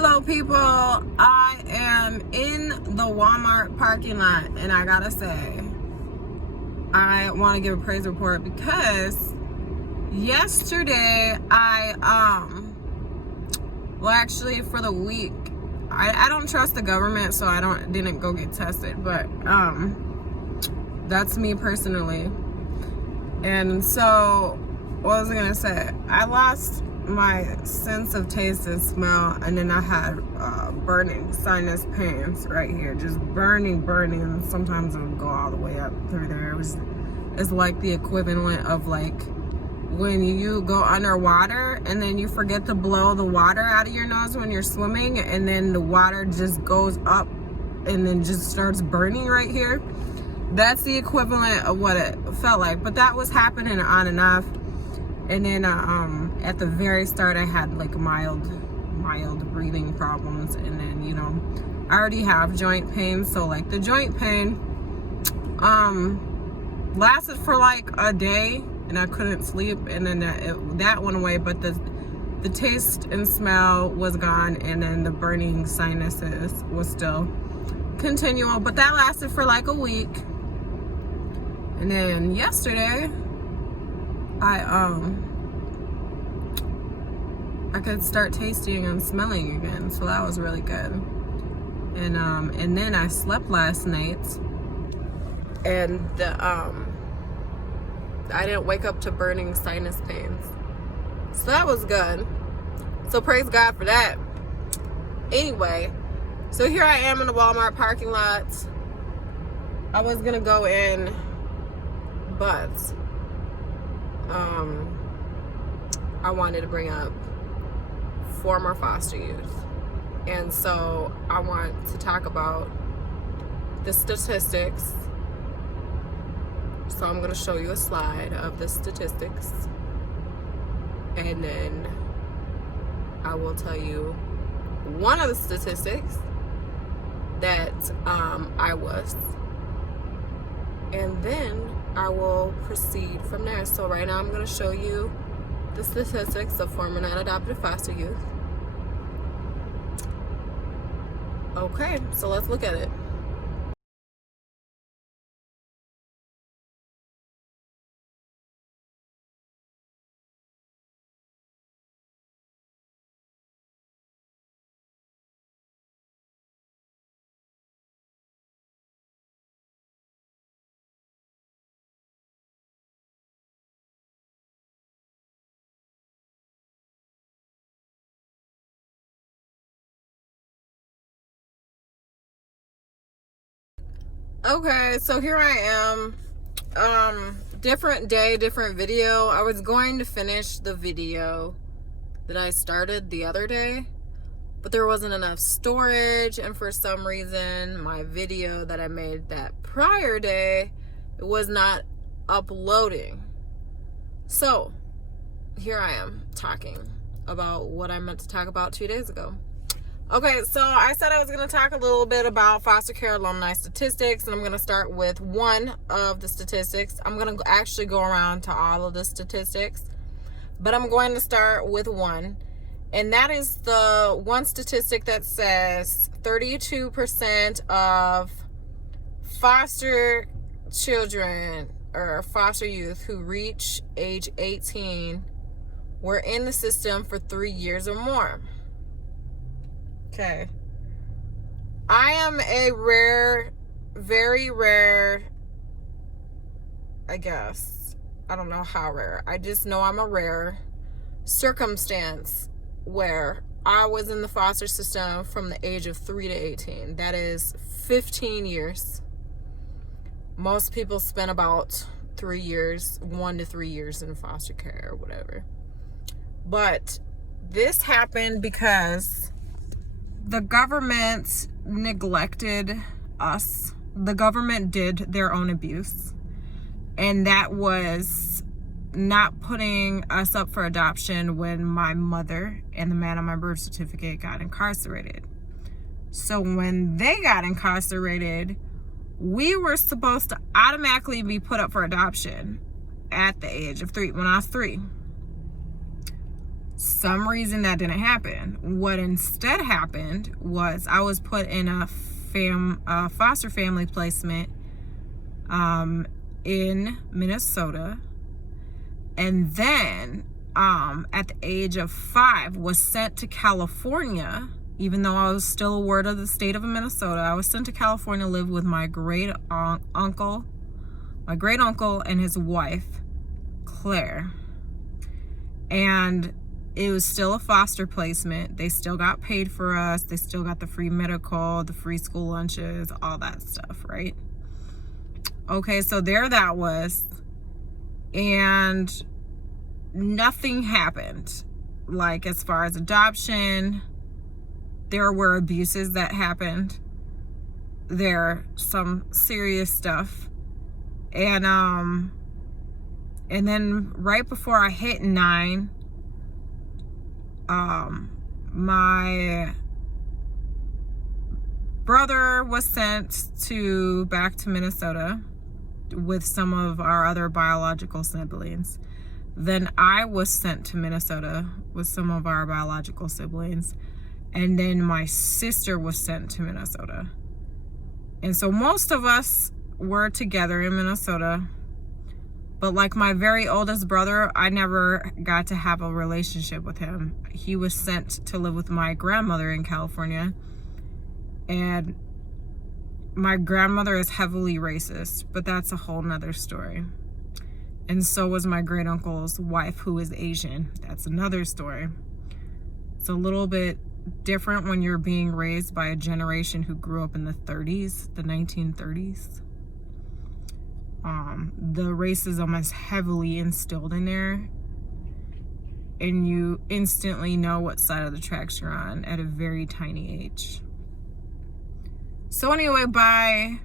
Hello people, I am in the Walmart parking lot and I gotta say, I want to give a praise report because yesterday actually for the week, I don't trust the government, so I didn't go get tested, but that's me personally. And so what was I gonna say? I lost my sense of taste and smell, and then I had burning sinus pains right here, just burning, and sometimes it would go all the way up through there. It's like the equivalent of like when you go underwater and then you forget to blow the water out of your nose when you're swimming, and then the water just goes up and then just starts burning right here. That's the equivalent of what it felt like, but that was happening on and off. And then at the very start, I had like mild breathing problems, and then I already have joint pain, so like the joint pain lasted for like a day, and I couldn't sleep, and then that went away, but the taste and smell was gone, and then the burning sinuses was still continual, but that lasted for like a week. And then yesterday I could start tasting and smelling again, so that was really good. And then I slept last night, and I didn't wake up to burning sinus pains, so that was good. So praise God for that. Anyway, so here I am in the Walmart parking lot. I was gonna go in, but I wanted to bring up former foster youth, and so I want to talk about the statistics. So I'm going to show you a slide of the statistics, and then I will tell you one of the statistics that I was, and then I will proceed from there. So right now I'm going to show you the statistics of former non-adopted foster youth. Okay, so let's look at it. Okay, so here I am. Different day, different video. I was going to finish the video that I started the other day, but there wasn't enough storage, and for some reason my video that I made that prior day, it was not uploading. So here I am talking about what I meant to talk about 2 days ago. Okay, so I said I was going to talk a little bit about foster care alumni statistics, and I'm going to start with one of the statistics. I'm going to actually go around to all of the statistics, but I'm going to start with one, and that is the one statistic that says 32% of foster children or foster youth who reach age 18 were in the system for 3 years or more. Okay. I am a rare, very rare, I guess. I don't know how rare. I just know I'm a rare circumstance where I was in the foster system from the age of 3 to 18. That is 15 years. Most people spend about 3 years, 1 to 3 years in foster care or whatever. But this happened because the government neglected us. The government did their own abuse, and that was not putting us up for adoption when my mother and the man on my birth certificate got incarcerated. So when they got incarcerated, we were supposed to automatically be put up for adoption at the age of 3, when I was 3. some reason that didn't happen. What instead happened was I was put in a foster family placement in Minnesota, and then at the age of 5 was sent to California. Even though I was still a ward of the state of Minnesota, I was sent to California to live with my great uncle and his wife, Claire. And it was still a foster placement. They still got paid for us. They still got the free medical, the free school lunches, all that stuff, right? Okay, so there that was. And nothing happened. Like, as far as adoption, there were abuses that happened. There some serious stuff. And then right before I hit 9, my brother was sent back to Minnesota with some of our other biological siblings. Then I was sent to Minnesota with some of our biological siblings. And then my sister was sent to Minnesota. And so most of us were together in Minnesota. But like my very oldest brother, I never got to have a relationship with him. He was sent to live with my grandmother in California. And my grandmother is heavily racist, but that's a whole nother story. And so was my great uncle's wife, who is Asian. That's another story. It's a little bit different when you're being raised by a generation who grew up in the 30s, the 1930s. The racism is heavily instilled in there, and you instantly know what side of the tracks you're on at a very tiny age. So anyway, by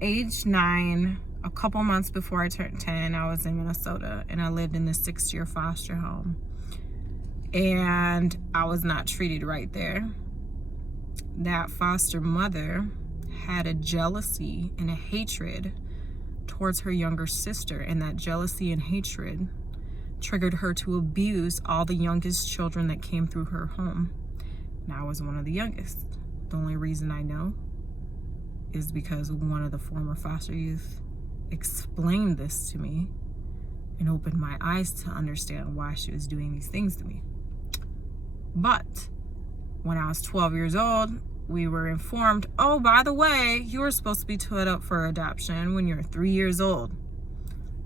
age 9, a couple months before I turned 10, I was in Minnesota, and I lived in the 6-year foster home. And I was not treated right there. That foster mother had a jealousy and a hatred towards her younger sister, and that jealousy and hatred triggered her to abuse all the youngest children that came through her home. And I was one of the youngest. The only reason I know is because one of the former foster youth explained this to me and opened my eyes to understand why she was doing these things to me. But when I was 12 years old, we were informed, oh, by the way, you were supposed to be put up for adoption when you're 3 years old.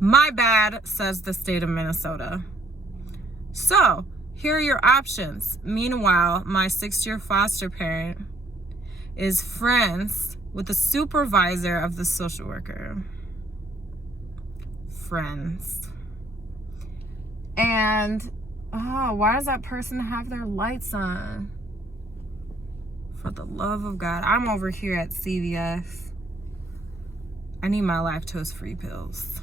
My bad, says the state of Minnesota. So here are your options. Meanwhile, my 6-year foster parent is friends with the supervisor of the social worker. Friends. And, why does that person have their lights on? For the love of God. I'm over here at CVS. I need my lactose-free pills.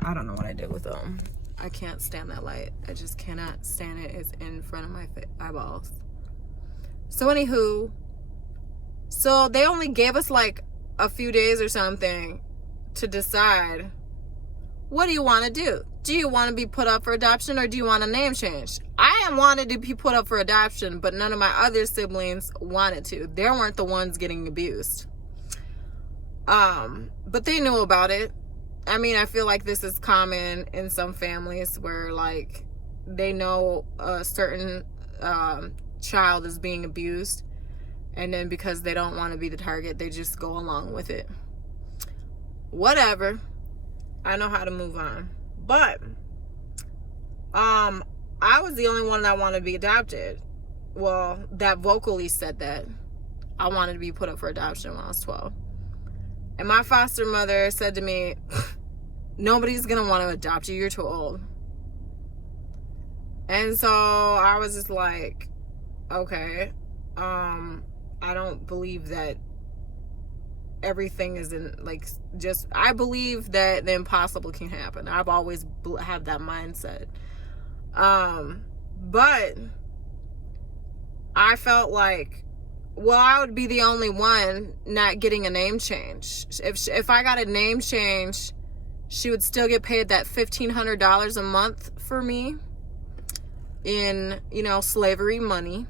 I don't know what I did with them. I can't stand that light. I just cannot stand it. It's in front of my eyeballs. So anywho, so they only gave us like a few days or something to decide, what do you want to do? Do you want to be put up for adoption, or do you want a name change? I wanted to be put up for adoption, but none of my other siblings wanted to. They weren't the ones getting abused. But they knew about it. I mean, I feel like this is common in some families where, like, they know a certain child is being abused, and then because they don't want to be the target, they just go along with it. Whatever. I know how to move on. But I was the only one that wanted to be adopted. Well, that vocally said that I wanted to be put up for adoption when I was 12. And my foster mother said to me, nobody's going to want to adopt you. You're too old. And so I was just like, okay, I don't believe that everything is in, like, just, I believe that the impossible can happen. I've always had that mindset. But I felt like well, I would be the only one not getting a name change. If I got a name change, she would still get paid that $1,500 a month for me in, slavery money.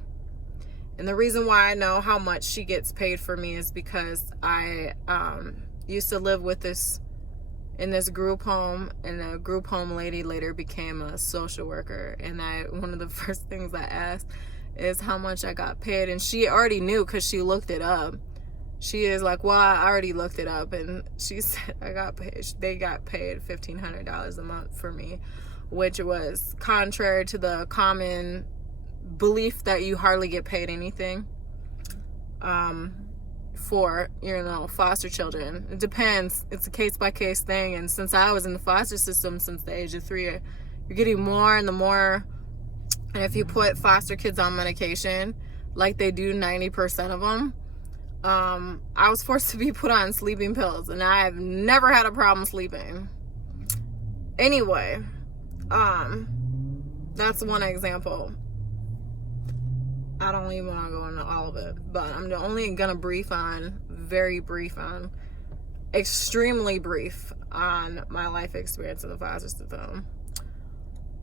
And the reason why I know how much she gets paid for me is because I used to live in this group home, and a group home lady later became a social worker. And one of the first things I asked is how much I got paid, and she already knew because she looked it up. She is like, well, I already looked it up, and she said they got paid $1,500 a month for me, which was contrary to the common belief that you hardly get paid anything for foster children. It depends. It's a case-by-case thing, and since I was in the foster system since the age of 3, you're getting more and the more. And if you put foster kids on medication, like they do 90% of them, I was forced to be put on sleeping pills, and I've never had a problem sleeping. Anyway, that's one example. I don't even want to go into all of it, but I'm only going to extremely brief on my life experience in the foster system.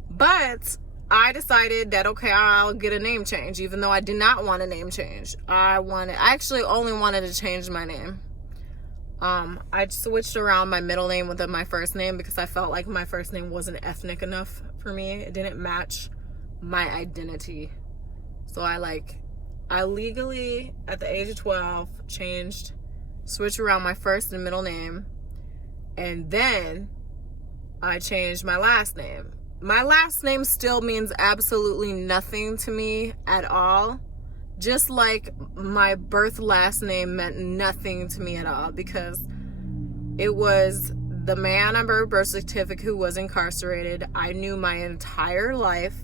But I decided that, okay, I'll get a name change, even though I did not want a name change. I actually only wanted to change my name. I switched around my middle name with my first name because I felt like my first name wasn't ethnic enough for me. It didn't match my identity. So I legally, at the age of 12, switched around my first and middle name, and then I changed my last name. My last name still means absolutely nothing to me at all, just like my birth last name meant nothing to me at all, because it was the man on my birth certificate who was incarcerated. I knew my entire life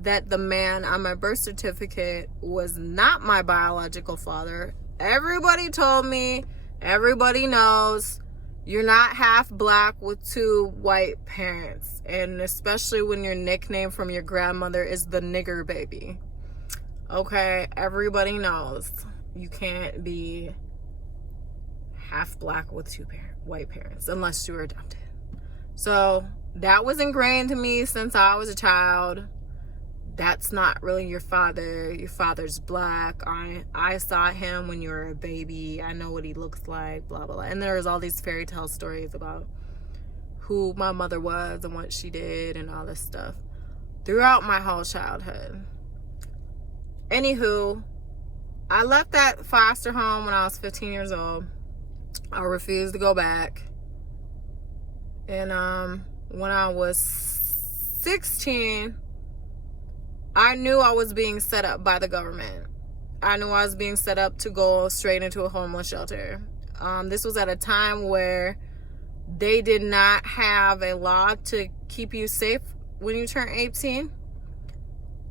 that the man on my birth certificate was not my biological father. Everybody told me, everybody knows, you're not half black with 2 white parents. And especially when your nickname from your grandmother is the nigger baby. Okay, everybody knows you can't be half black with 2 white parents unless you were adopted. So that was ingrained to me since I was a child. That's not really your father. Your father's black. I saw him when you were a baby. I know what he looks like, blah, blah, blah. And there's all these fairy tale stories about who my mother was and what she did and all this stuff throughout my whole childhood. Anywho, I left that foster home when I was 15 years old. I refused to go back. And when I was 16, I knew I was being set up by the government. I knew I was being set up to go straight into a homeless shelter. This was at a time where they did not have a law to keep you safe when you turn 18.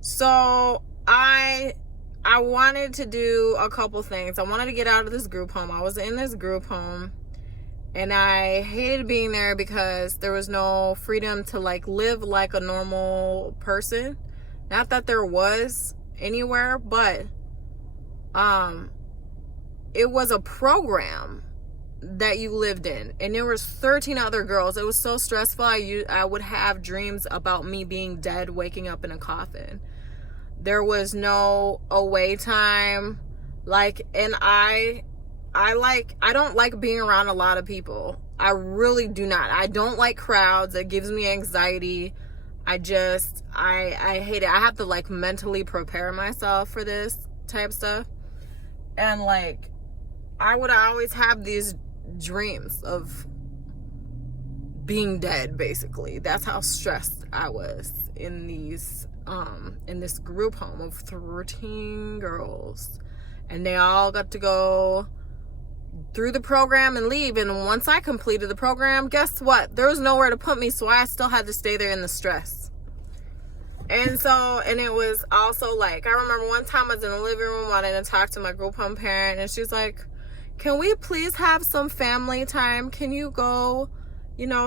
So I wanted to do a couple things. I wanted to get out of this group home. I was in this group home, and I hated being there because there was no freedom to live like a normal person. Not that there was anywhere, but it was a program that you lived in, and there was 13 other girls. It was so stressful. I would have dreams about me being dead, waking up in a coffin. There was no away time, and I don't like being around a lot of people. I really do not. I don't like crowds. It gives me anxiety. I hate it. I have to mentally prepare myself for this type stuff. And I would always have these dreams of being dead, basically. That's how stressed I was in this group home of 13 girls. And they all got to go through the program and leave. And once I completed the program, guess what? There was nowhere to put me, so I still had to stay there in the stress. And it was also I remember one time I was in the living room wanting to talk to my group home parent, and she's like, can we please have some family time? Can you go,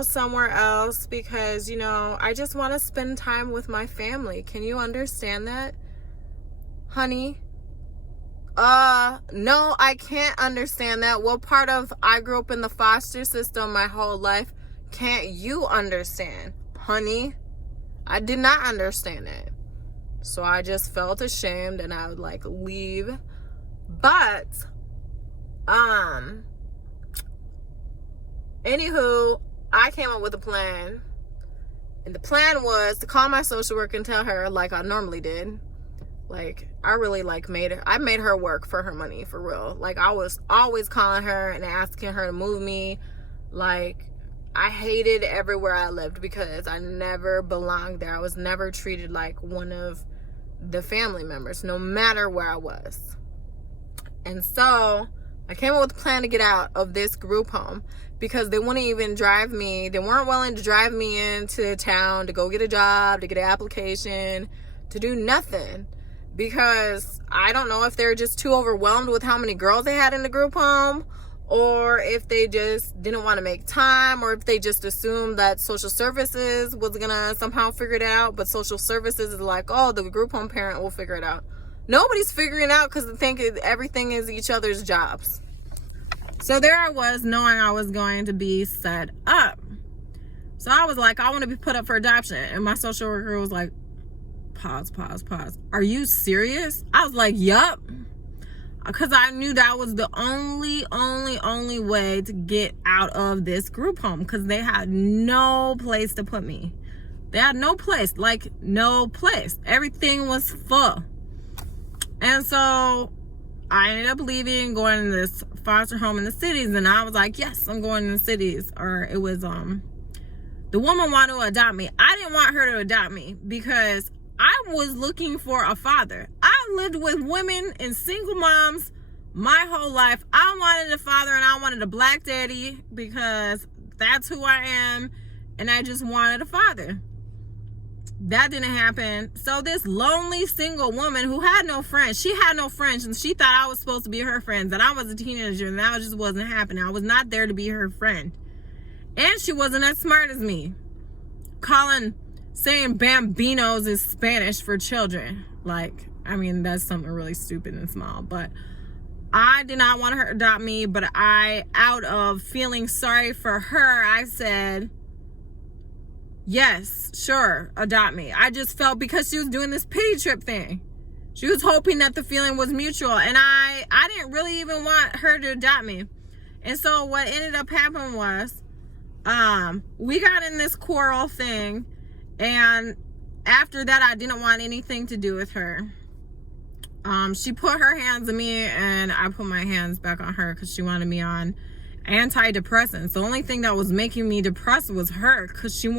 somewhere else? Because, I just want to spend time with my family. Can you understand that, honey? No, I can't understand that. What part of I grew up in the foster system my whole life can't you understand, honey? I did not understand it. So I just felt ashamed and I would like leave. But, anywho, I came up with a plan. And the plan was to call my social worker and tell her, like I normally did. Like, I really made her work for her money, for real. Like, I was always calling her and asking her to move me. Like, I hated everywhere I lived because I never belonged there. I was never treated like one of the family members, no matter where I was. And so I came up with a plan to get out of this group home because they wouldn't even drive me. They weren't willing to drive me into town to go get a job, to get an application, to do nothing. Because I don't know if they're just too overwhelmed with how many girls they had in the group home, or if they just didn't want to make time, or if they just assumed that social services was gonna somehow figure it out. But social services is like, oh, the group home parent will figure it out. Nobody's figuring it out because they think everything is each other's jobs. So there I was, knowing I was going to be set up. So I was like, I want to be put up for adoption. And my social worker was like, pause. Are you serious? I was like, yup. Because I knew that was the only way to get out of this group home. Because they had no place to put me. They had no place. Like, no place. Everything was full. And so I ended up leaving, going to this foster home in the cities. And I was like, yes, I'm going to the cities. Or it was, the woman wanted to adopt me. I didn't want her to adopt me because I was looking for a father. I lived with women and single moms my whole life. I wanted a father and I wanted a black daddy because that's who I am. And I just wanted a father. That didn't happen. So this lonely single woman who had no friends, she had no friends and she thought I was supposed to be her friend. And I was a teenager and that just wasn't happening. I was not there to be her friend. And she wasn't as smart as me. Saying bambinos is Spanish for children. Like, I mean, that's something really stupid and small. But I did not want her to adopt me. But out of feeling sorry for her, I said, yes, sure, adopt me. I just felt because she was doing this pity trip thing. She was hoping that the feeling was mutual. And I didn't really even want her to adopt me. And so what ended up happening was, we got in this quarrel thing. And after that, I didn't want anything to do with her. She put her hands on me and I put my hands back on her because she wanted me on antidepressants. The only thing that was making me depressed was her because she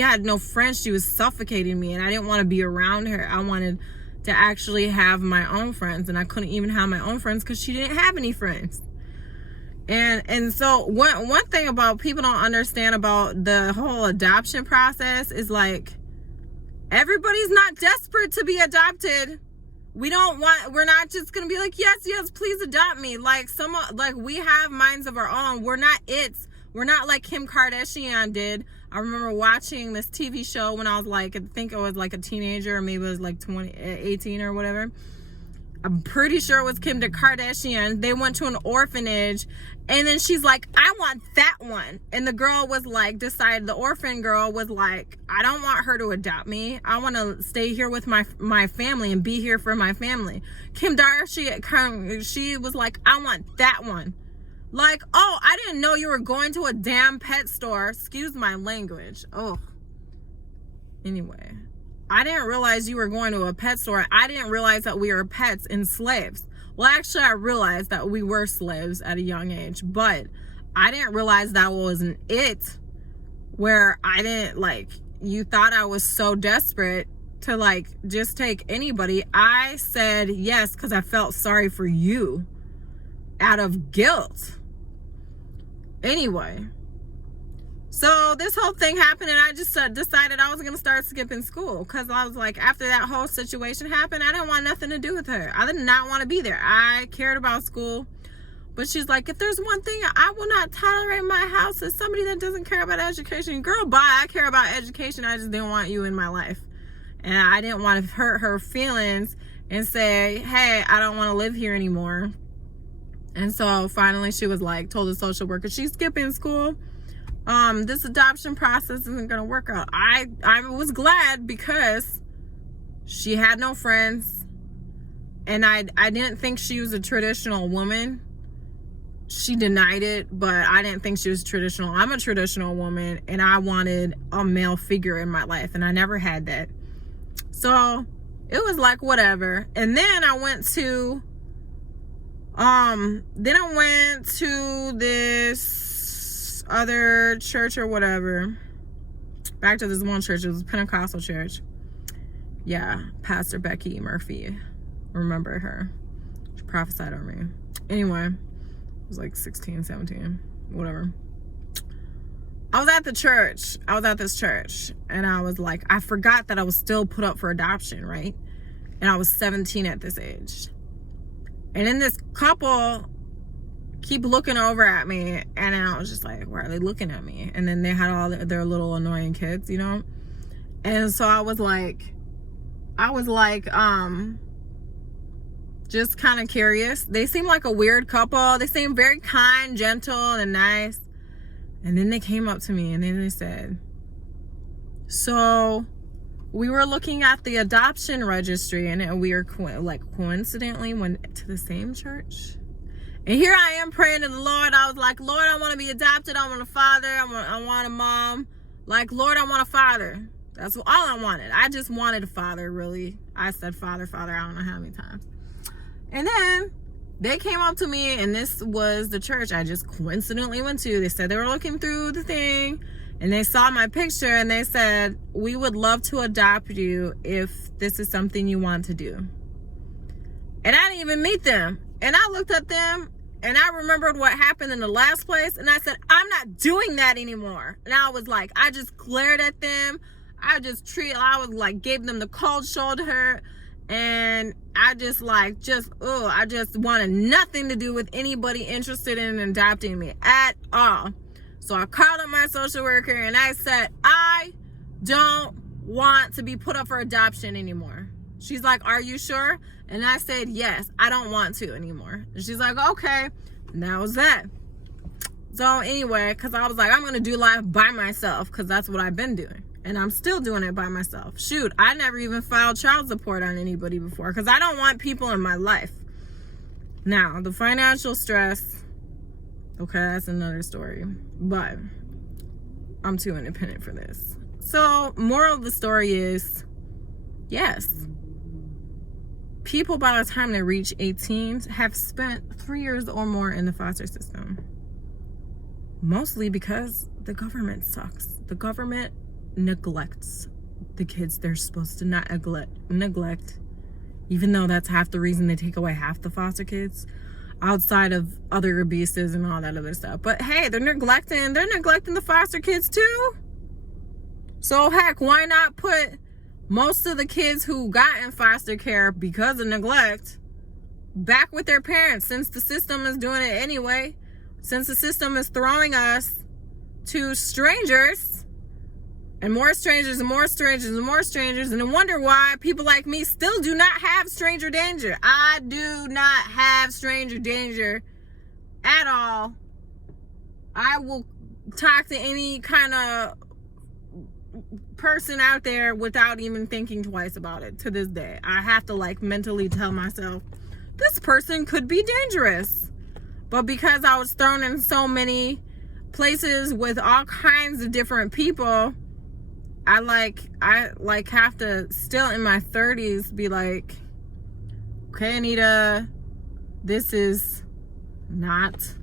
had no friends. She was suffocating me and I didn't want to be around her. I wanted to actually have my own friends and I couldn't even have my own friends because she didn't have any friends. And so one thing about people don't understand about the whole adoption process is like, everybody's not desperate to be adopted. We're not just gonna be like, yes, please adopt me. Like we have minds of our own. We're not like Kim Kardashian did. I remember watching this TV show when I was like, I think I was like a teenager, or maybe it was like 18 or whatever. I'm pretty sure it was Kim Kardashian. They went to an orphanage and then she's like, I want that one. And the girl was like, the orphan girl was like, I don't want her to adopt me. I want to stay here with my family and be here for my family. Kim Kardashian, she was like, I want that one. Like, oh, I didn't know you were going to a damn pet store. Excuse my language. Oh. Anyway. I didn't realize you were going to a pet store. I didn't realize that we were pets and slaves. Well, actually, I realized that we were slaves at a young age, but I didn't realize that wasn't it, where I didn't, you thought I was so desperate to, just take anybody. I said yes because I felt sorry for you out of guilt. Anyway. So this whole thing happened and I just decided I was going to start skipping school because I was like, after that whole situation happened, I didn't want nothing to do with her. I did not want to be there. I cared about school. But she's like, if there's one thing I will not tolerate in my house is somebody that doesn't care about education. Girl, bye. I care about education. I just didn't want you in my life. And I didn't want to hurt her feelings and say, hey, I don't want to live here anymore. And so finally she was like, told the social worker she's skipping school. This adoption process isn't gonna work out. I was glad because she had no friends, and I didn't think she was a traditional woman. She denied it, but I didn't think she was traditional. I'm a traditional woman, and I wanted a male figure in my life, and I never had that. So it was like whatever. And then I went to this other church or whatever. Back to this one church. It was a Pentecostal church. Yeah, Pastor Becky Murphy. Remember her. She prophesied over me. Anyway, I was like 16, 17, whatever. I was at the church. I was at this church, and I was like, I forgot that I was still put up for adoption, right? And I was 17 at this age. And then this couple keep looking over at me, and then I was just like, why are they looking at me? And then they had all their little annoying kids, you know? And so I was like, just kind of curious. They seemed like a weird couple. They seemed very kind, gentle, and nice. And then they came up to me, and then they said, so we were looking at the adoption registry, and we were coincidentally went to the same church. And here I am praying to the Lord. I was like, Lord, I want to be adopted. I want a father. I want a mom. Like, Lord, I want a father. That's all I wanted. I just wanted a father, really. I said father, I don't know how many times. And then they came up to me, and this was the church I just coincidentally went to. They said they were looking through the thing, and they saw my picture, and they said, we would love to adopt you if this is something you want to do. And I didn't even meet them. And I looked at them, and I remembered what happened in the last place, and I said, I'm not doing that anymore. And I was like, I just glared at them. I gave them the cold shoulder, and I just wanted nothing to do with anybody interested in adopting me at all. So I called up my social worker, and I said, I don't want to be put up for adoption anymore. She's like, are you sure? And I said, yes, I don't want to anymore. And she's like, okay. And that was that. So anyway, because I was like, I'm going to do life by myself, because that's what I've been doing. And I'm still doing it by myself. Shoot, I never even filed child support on anybody before, because I don't want people in my life. Now, the financial stress, okay, that's another story. But I'm too independent for this. So, moral of the story is, yes, people by the time they reach 18 have spent 3 years or more in the foster system. Mostly because the government sucks. The government neglects the kids they're supposed to not neglect, even though that's half the reason they take away half the foster kids, outside of other abuses and all that other stuff. But hey, they're neglecting the foster kids too. So heck, why not put most of the kids who got in foster care because of neglect back with their parents, since the system is doing it anyway, since the system is throwing us to strangers, and more strangers and more strangers and more strangers, and I wonder why people like me still do not have stranger danger. I do not have stranger danger at all. I will talk to any kind of person out there without even thinking twice about it to this day. I have to mentally tell myself, this person could be dangerous. But because I was thrown in so many places with all kinds of different people, I have to still in my 30s be like, okay, Anita, this is not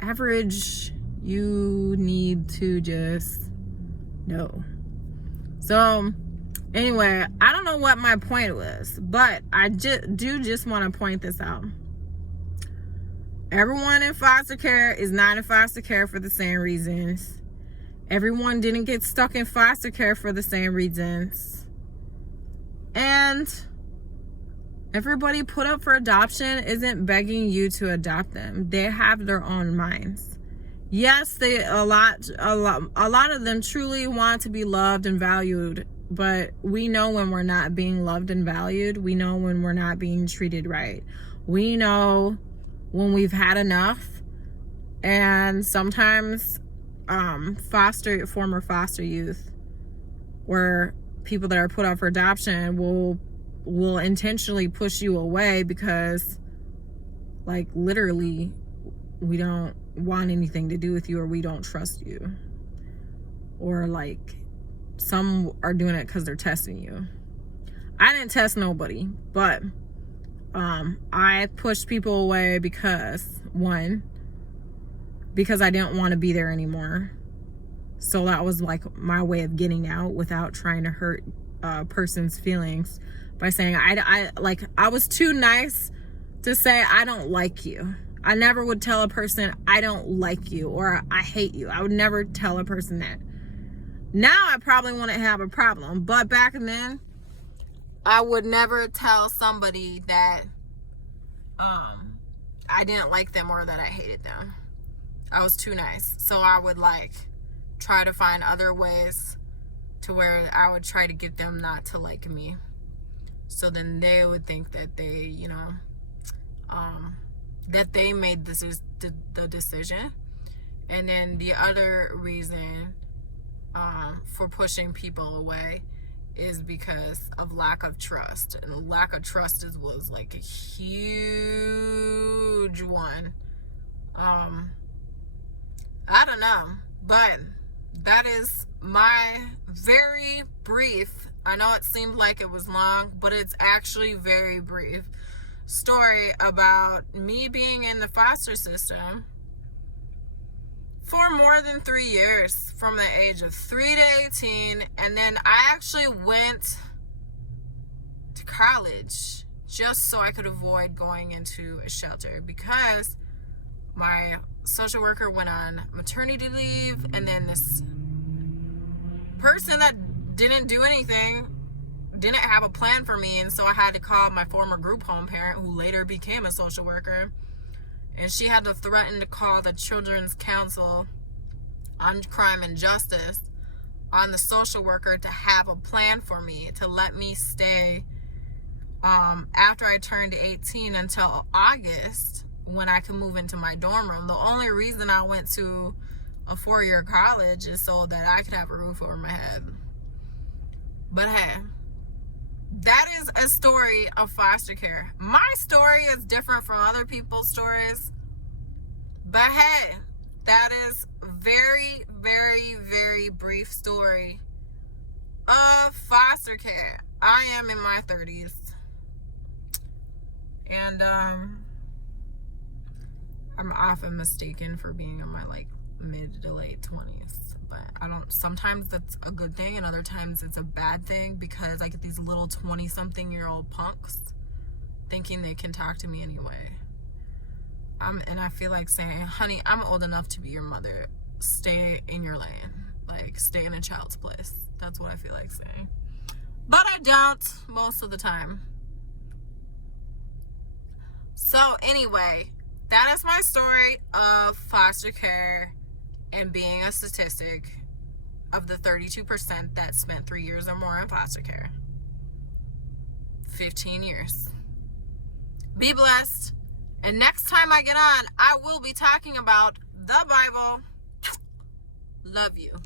average. You need to just know. So anyway, I don't know what my point was, but I just want to point this out. Everyone in foster care is not in foster care for the same reasons. Everyone didn't get stuck in foster care for the same reasons. And everybody put up for adoption isn't begging you to adopt them. They have their own minds. Yes, a lot of them truly want to be loved and valued but we know when we're not being loved and valued. We know when we're not being treated right. We know when we've had enough. And sometimes former foster youth, or people that are put up for adoption, will intentionally push you away because, like, literally, we don't want anything to do with you, or we don't trust you, or like some are doing it because they're testing you. I didn't test nobody, but I pushed people away because I didn't want to be there anymore. So that was like my way of getting out without trying to hurt a person's feelings by saying I was too nice to say I don't like you. I never would tell a person I don't like you or I hate you. I would never tell a person that. Now I probably wouldn't have a problem, but back then I would never tell somebody that I didn't like them or that I hated them. I was too nice. So I would like try to find other ways to where I would try to get them not to like me. So then they would think that they, that they made the decision. And then the other reason for pushing people away is because of lack of trust. And lack of trust was like a huge one. I don't know, but that is my very brief, I know it seemed like it was long, but it's actually very brief story about me being in the foster system for more than 3 years, from the age of 3 to 18. And then I actually went to college just so I could avoid going into a shelter, because my social worker went on maternity leave, and then this person that didn't do anything didn't have a plan for me, and so I had to call my former group home parent, who later became a social worker, and she had to threaten to call the Children's Council on Crime and Justice on the social worker to have a plan for me, to let me stay after I turned 18 until August, when I could move into my dorm room. The only reason I went to a 4-year college is so that I could have a roof over my head. But hey, that is a story of foster care. My story is different from other people's stories, but hey, that is very, very, very brief story of foster care. I am in my 30s, and I'm often mistaken for being in my like mid to late 20s, but sometimes that's a good thing, and other times it's a bad thing, because I get these little 20-something-year-old punks thinking they can talk to me anyway. And I feel like saying, honey, I'm old enough to be your mother. Stay in your lane. Like, stay in a child's place. That's what I feel like saying. But I don't most of the time. So anyway, that is my story of foster care and being a statistic of the 32% that spent 3 years or more in foster care. 15 years. Be blessed. And next time I get on, I will be talking about the Bible. Love you.